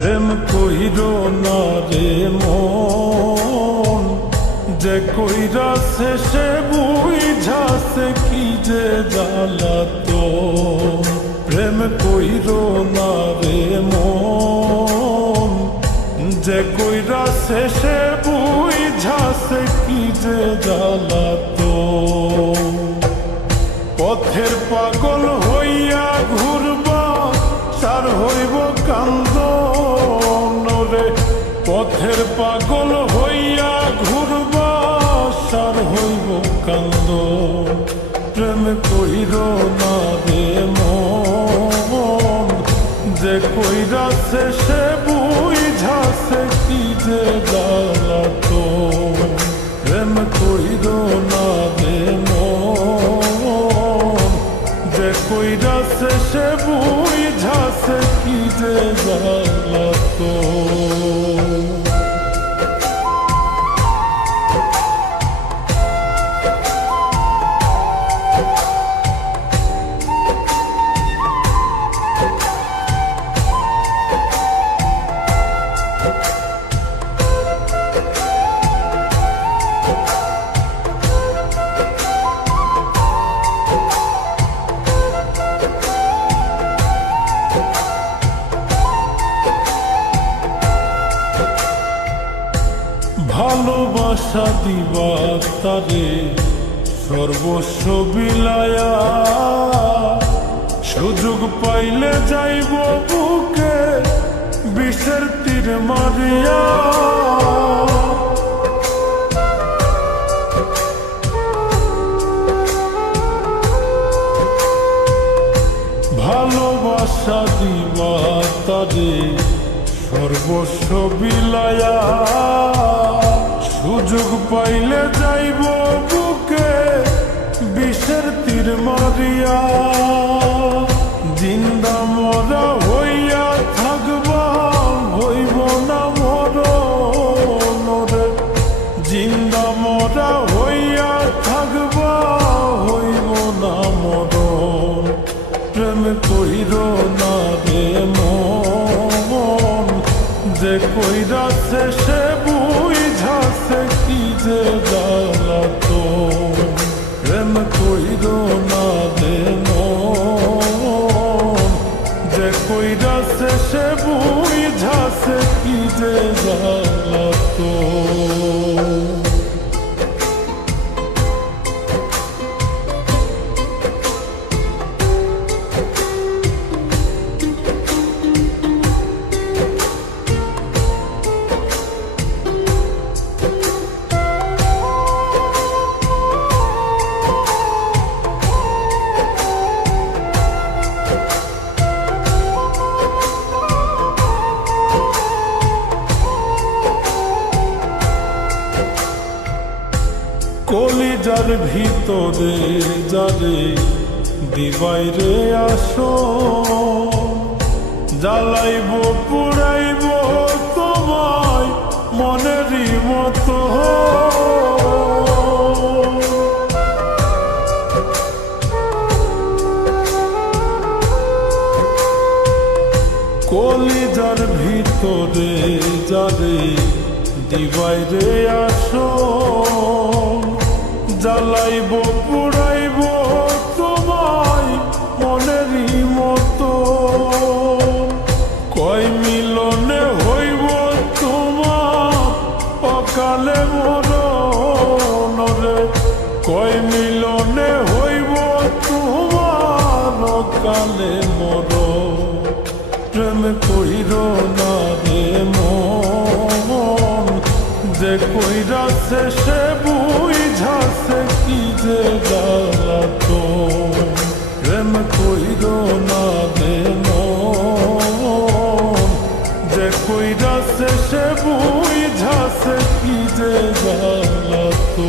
প্রেম কইরো না রে মন, যে কইরা শেষে বুঝাছে কি যে জ্বালাতন। প্রেম কইরো না রে মন, যে কইরা শেষে বুঝাছে কি যে জ্বালাতন। পথের পাগল হইয়া ঘুরবা সার হইব কান্দন রে। পথের পাগল হইয়া ঘুরবা সার হইব কান্দন। প্রেম কইরো না রে মন, যে কইরা শেষে বুঝাছে কি যে জ্বালাতন। প্রেম কইরো না রে মন, যে কইরা শেষে বুঝাছে কি যে জ্বালাতন। ভালোবাসা দিবা তারে সর্বস্ব বিলায়া, সুযোগ পাইলে যাইব বুকে বিষের তীর মারিয়া। ভালোবাসা দিবা তারে সর্বস্ব বিলায়া, সুযোগ পাইলে যাইব বুকে বিষের তীর মারিয়া। জিন্দা মরা হইয়া থাকবা হইব না মরণ রে। জিন্দা মরা হইয়া থাকবা হইব না মরণ। প্রেম কইরো না রে মন, যে কইরা শেষে বুঝাছে কি যে জ্বালাতন। প্রেম কইরো না রে মন, যে কইরা শেষে বুঝাছে কি যে জ্বালাতন। কলিজার ভিতরে যারে দিবাইরে আসো, জ্বালাইব পুরাইব তোমায় মনেরই মতো। কলিজার ভিতরে যারে দিবাইরে আসো, জ্বালাইব পুরাইব তোমায় মনেরই মতো। কয় মিলনে হইব তোমার অকালে মরণ রে। কয় মিলনে হইব তোমার অকালে মরণ। প্রেম কইরো না রে মন, যে কইরা শেষে বুঝাছে কি যে জ্বালাতন। প্রেম কইরো না রে মন, যে কইরা শেষে বুঝাছে কি যে জ্বালাতন।